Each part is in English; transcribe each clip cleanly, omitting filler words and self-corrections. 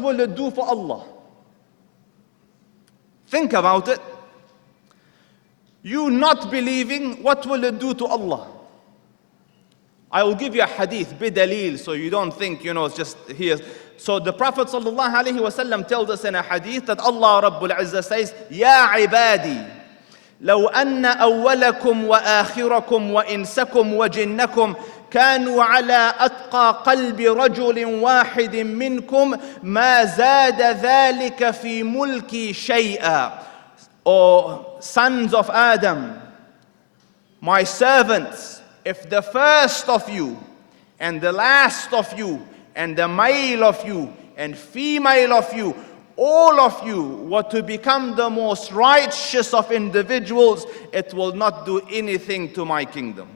what will it do for Allah? Think about it. You not believing, what will it do to Allah? I will give you a hadith, bidalil, so you don't think, it's just here. So the Prophet ﷺ tells us in a hadith that Allah Rabbul Izzah says, Ya ibadi, لو أن أولكم وآخركم وإنسكم وجنكم كانوا على أتقى قلب رجل واحد منكم ما زاد ذلك في ملكي شيئا. O sons of Adam, my servants, if the first of you and the last of you and the male of you and female of you, all of you were to become the most righteous of individuals, it will not do anything to my kingdom.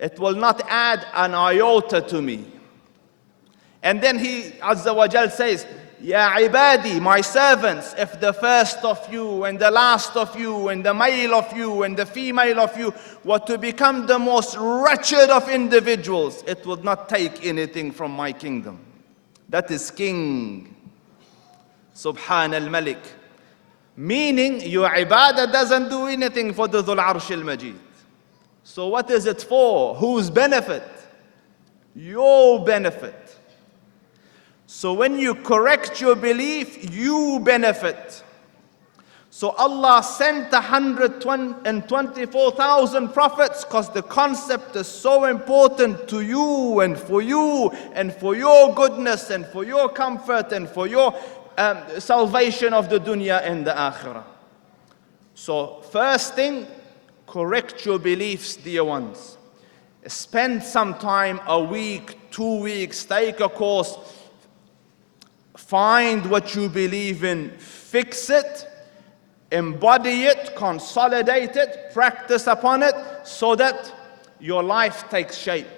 It will not add an iota to me. And then he, Azza wa Jal, says, Ya ibadi, my servants, if the first of you and the last of you and the male of you and the female of you were to become the most wretched of individuals, it would not take anything from my kingdom. That is King. Subhan al-Malik. Meaning, your ibadah doesn't do anything for the Dhul Arsh al-Majid. So what is it for? Whose benefit? Your benefit. So when you correct your belief, you benefit. So Allah sent 124,000 prophets because the concept is so important to you and for your goodness and for your comfort and for your salvation of the dunya and the akhirah. So first thing, correct your beliefs, dear ones. Spend some time, a week, 2 weeks, take a course. Find what you believe in, fix it, embody it, consolidate it, practice upon it, so that your life takes shape.